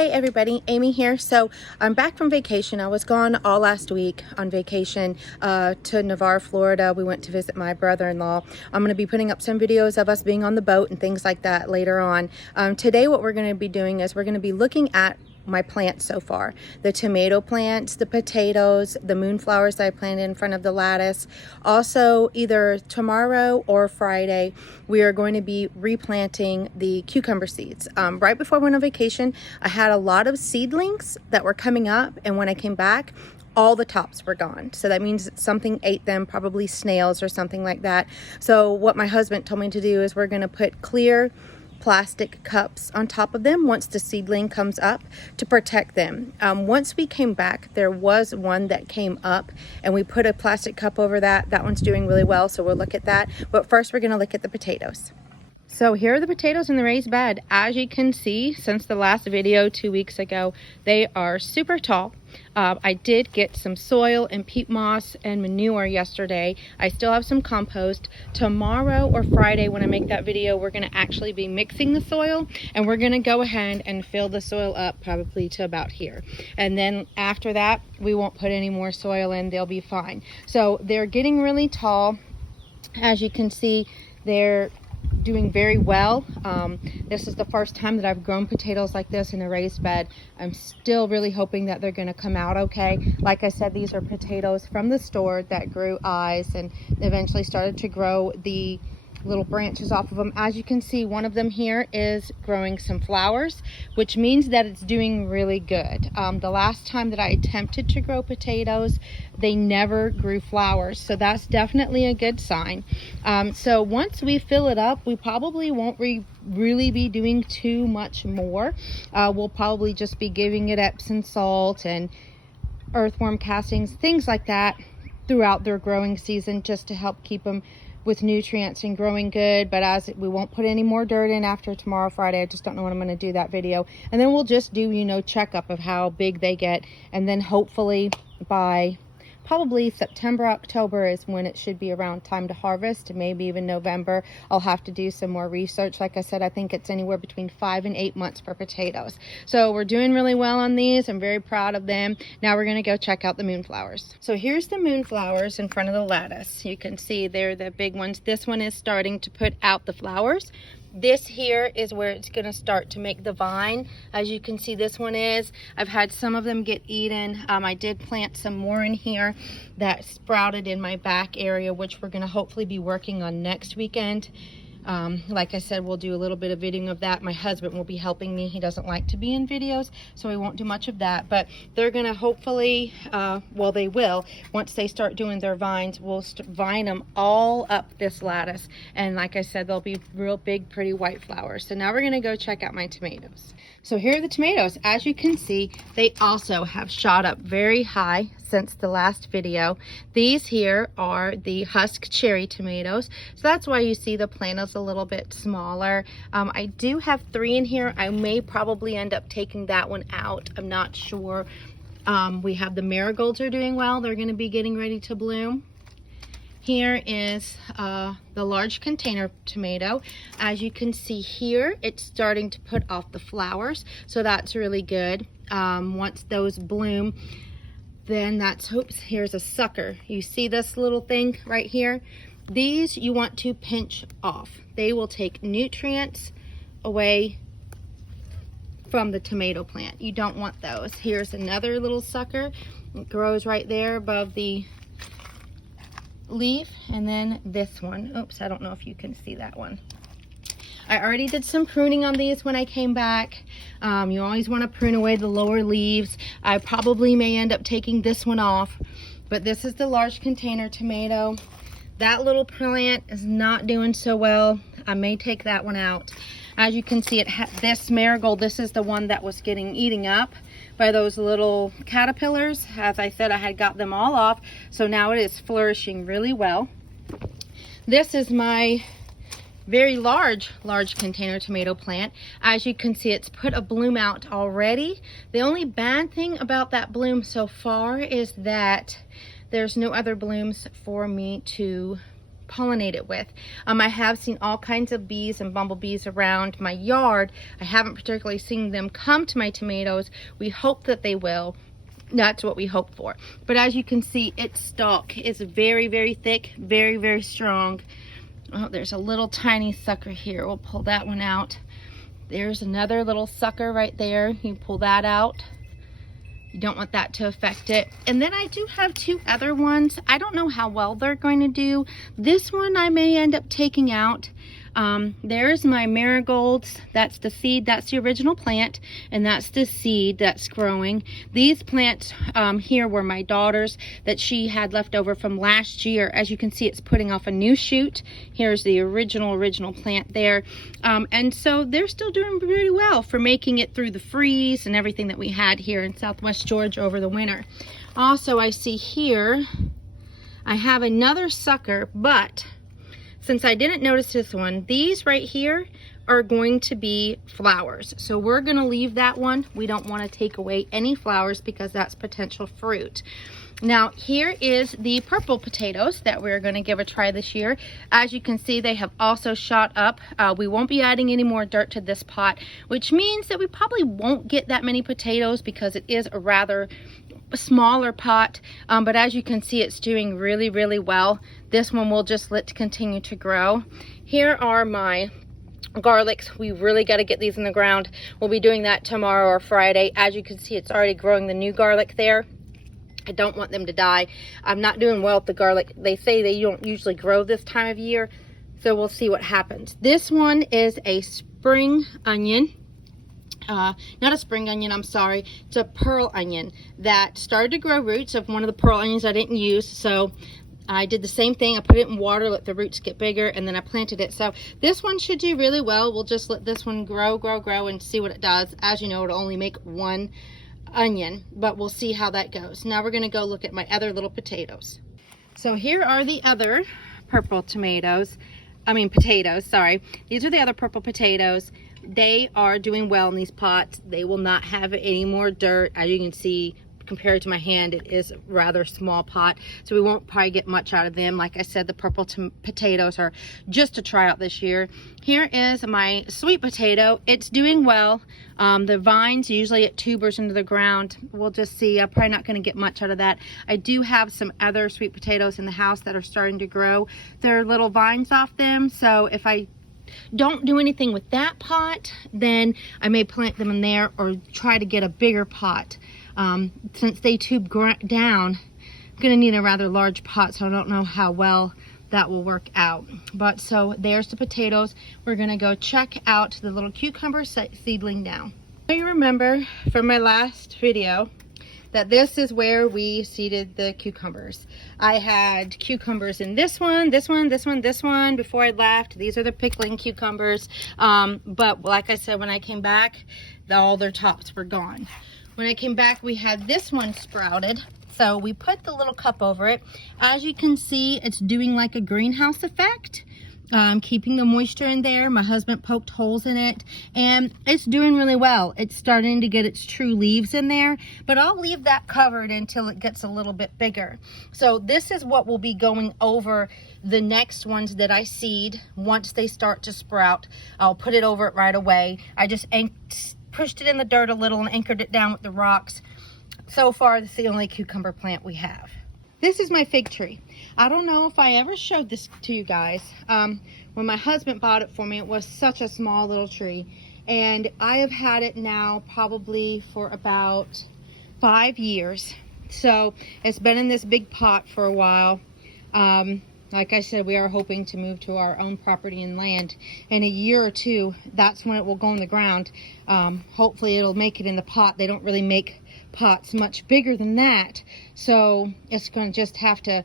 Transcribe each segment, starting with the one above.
Hey everybody, Amy here. So I'm back from vacation. I was gone all last week on vacation to Navarre, Florida. We went to visit my brother-in-law. I'm going to be putting up some videos of us being on the boat and things like that later on. Today what we're going to be doing is we're going to be looking at my plants so far. The tomato plants, the potatoes, the moonflowers that I planted in front of the lattice. Also, either tomorrow or Friday, we are going to be replanting the cucumber seeds. Right before I went on vacation, I had a lot of seedlings that were coming up, and when I came back, all the tops were gone. So that means something ate them, probably snails or something like that. So what my husband told me to do is we're going to put clear plastic cups on top of them once the seedling comes up to protect them. Once we came back, there was one that came up and we put a plastic cup over that. That one's doing really well, so we'll look at that. But first we're going to look at the potatoes. So here are the potatoes in the raised bed. As you can see, since the last video 2 weeks ago, they are super tall. I did get some soil and peat moss and manure yesterday. I still have some compost. Tomorrow or Friday when I make that video, we're going to actually be mixing the soil, and we're going to go ahead and fill the soil up probably to about here. And then after that, we won't put any more soil in. They'll be fine. So they're getting really tall. As you can see, they're doing very well. This is the first time that I've grown potatoes like this in a raised bed. I'm still really hoping that they're going to come out okay. Like I said, these are potatoes from the store that grew eyes and eventually started to grow the little branches off of them. As you can see, one of them here is growing some flowers, which means that it's doing really good. The last time that I attempted to grow potatoes, they never grew flowers, so that's definitely a good sign. So once we fill it up, we probably won't really be doing too much more. We'll probably just be giving it Epsom salt and earthworm castings, things like that throughout their growing season, just to help keep them with nutrients and growing good. But as we won't put any more dirt in after tomorrow, Friday. I just don't know when I'm going to do that video. And then we'll just do, checkup of how big they get. And then hopefully by probably September, October is when it should be around time to harvest, maybe even November. I'll have to do some more research. Like I said, I think it's anywhere between 5 and 8 months for potatoes. So we're doing really well on these. I'm very proud of them. Now we're going to go check out the moonflowers. So here's the moonflowers in front of the lattice. You can see they're the big ones. This one is starting to put out the flowers. This here is where it's going to start to make the vine. As you can see, this one is. I've had some of them get eaten. I did plant some more in here that sprouted in my back area, which we're going to hopefully be working on next weekend. Like I said, we'll do a little bit of videoing of that. My husband will be helping me. He doesn't like to be in videos, so we won't do much of that. But they're going to hopefully, well, they will. Once they start doing their vines, we'll vine them all up this lattice. And like I said, they'll be real big, pretty white flowers. So now we're going to go check out my tomatoes. So here are the tomatoes. As you can see, they also have shot up very high since the last video. These here are the husk cherry tomatoes. So that's why you see the plant is a little bit smaller. I do have 3 in here. I may probably end up taking that one out. I'm not sure. We have the marigolds are doing well. They're going to be getting ready to bloom. Here is the large container tomato. As you can see here, it's starting to put off the flowers, so that's really good. Once those bloom, then that's, oops, here's a sucker. You see this little thing right here? These you want to pinch off. They will take nutrients away from the tomato plant. You don't want those. Here's another little sucker. It grows right there above the leaf. And then this one, oops, I don't know if you can see that one. I already did some pruning on these when I came back. You always want to prune away the lower leaves. I probably may end up taking this one off, but this is the large container tomato. That little plant is not doing so well. I may take that one out. As you can see, this marigold, this is the one that was getting eaten up by those little caterpillars. As I said, I had got them all off, so now it is flourishing really well. This is my very large container tomato plant. As you can see, it's put a bloom out already. The only bad thing about that bloom so far is that there's no other blooms for me to pollinate it with. I have seen all kinds of bees and bumblebees around my yard. I haven't particularly seen them come to my tomatoes. We hope that they will. That's what we hope for. But as you can see, its stalk is very, very thick, very, very strong. Oh, there's a little tiny sucker here. We'll pull that one out. There's another little sucker right there. You pull that out. You don't want that to affect it. And then I do have two other ones. I don't know how well they're going to do. This one I may end up taking out. There's my marigolds. That's the seed. That's the original plant. And that's the seed that's growing. These plants here were my daughter's that she had left over from last year. As you can see, it's putting off a new shoot. Here's the original plant there. And so they're still doing really well for making it through the freeze and everything that we had here in Southwest Georgia over the winter. Also, I see here, I have another sucker, but since I didn't notice this one, these right here are going to be flowers. So we're gonna leave that one. We don't wanna take away any flowers because that's potential fruit. Now here is the purple potatoes that we're gonna give a try this year. As you can see, they have also shot up. We won't be adding any more dirt to this pot, which means that we probably won't get that many potatoes because it is a rather smaller pot, but as you can see, it's doing really, really well. This one we'll just let continue to grow. Here are my garlics. We really got to get these in the ground. We'll be doing that tomorrow or Friday. As you can see, it's already growing the new garlic there. I don't want them to die. I'm not doing well with the garlic. They say they don't usually grow this time of year, so we'll see what happens. This one is a spring onion. Not a spring onion, I'm sorry. It's a pearl onion that started to grow roots of one of the pearl onions I didn't use. So I did the same thing. I put it in water, let the roots get bigger, and then I planted it. So this one should do really well. We'll just let this one grow and see what it does. As you know, it'll only make one onion, but we'll see how that goes. Now we're going to go look at my other little potatoes. So here are the other purple potatoes, sorry. These are the other purple potatoes. They are doing well in these pots. They will not have any more dirt. As you can see, compared to my hand, it is a rather small pot, so we won't probably get much out of them. Like I said, the purple potatoes are just a try out this year. Here is my sweet potato. It's doing well. The vines, usually it tubers into the ground. We'll just see. I'm probably not going to get much out of that. I do have some other sweet potatoes in the house that are starting to grow. There are little vines off them, so if I don't do anything with that pot, then I may plant them in there or try to get a bigger pot. Since they tube down, I'm going to need a rather large pot, so I don't know how well that will work out. But so there's the potatoes. We're going to go check out the little cucumber seedling now. You remember from my last video that this is where we seeded the cucumbers. I had cucumbers in this one before I left. These are the pickling cucumbers. But like I said, when I came back, all their tops were gone. When I came back, we had this one sprouted. So we put the little cup over it. As you can see, it's doing like a greenhouse effect. Keeping the moisture in there. My husband poked holes in it and it's doing really well. It's starting to get its true leaves in there, but I'll leave that covered until it gets a little bit bigger. So this is what will be going over the next ones that I seed. Once they start to sprout, I'll put it over it right away. I just pushed it in the dirt a little and anchored it down with the rocks. So far, this is the only cucumber plant we have. This is my fig tree. I don't know if I ever showed this to you guys. When my husband bought it for me, it was such a small little tree. And I have had it now probably for about 5 years. So it's been in this big pot for a while. Like I said, we are hoping to move to our own property and land. In a year or two, that's when it will go in the ground. Hopefully it'll make it in the pot. They don't really make pots much bigger than that, so it's going to just have to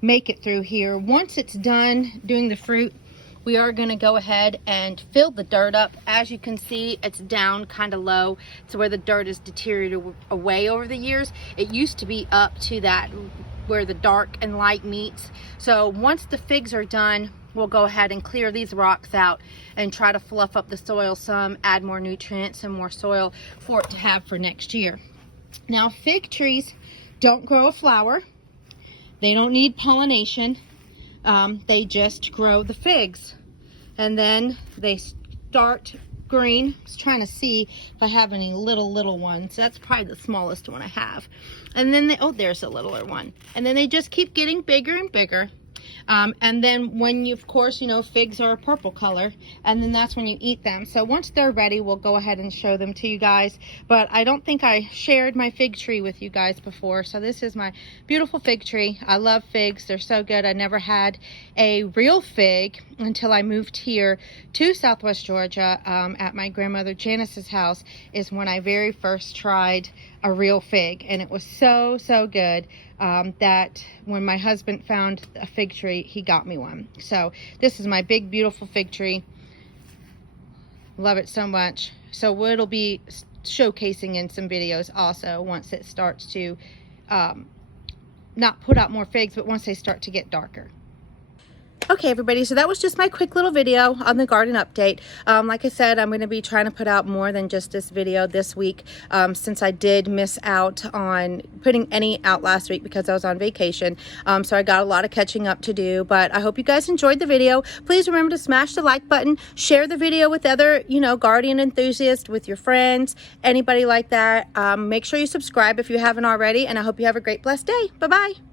make it through here. Once it's done doing the fruit, we are going to go ahead and fill the dirt up. As you can see, it's down kind of low to where the dirt is deteriorated away over the years. It used to be up to that where the dark and light meets. So once the figs are done, we'll go ahead and clear these rocks out and try to fluff up the soil some, add more nutrients and more soil for it to have for next year. Now, fig trees don't grow a flower. They don't need pollination. they just grow the figs, and then they start green. I was trying to see if I have any little ones. That's probably the smallest one I have. And then oh, there's a littler one. And then they just keep getting bigger and bigger. And then when you, of course, you know, figs are a purple color, and then that's when you eat them. So once they're ready, we'll go ahead and show them to you guys. But I don't think I shared my fig tree with you guys before. So this is my beautiful fig tree. I love figs. They're so good. I never had a real fig until I moved here to Southwest Georgia. At my grandmother Janice's house is when I very first tried a real fig, and it was so good that when my husband found a fig tree, he got me one. So this is my big beautiful fig tree. Love it so much. So it'll be showcasing in some videos also once it starts to not put out more figs, but once they start to get darker. Okay, everybody, so that was just my quick little video on the garden update. Like I said, I'm going to be trying to put out more than just this video this week, since I did miss out on putting any out last week because I was on vacation. So I got a lot of catching up to do, but I hope you guys enjoyed the video. Please remember to smash the like button, share the video with other, you know, garden enthusiasts, with your friends, anybody like that. Make sure you subscribe if you haven't already, and I hope you have a great, blessed day. Bye-bye.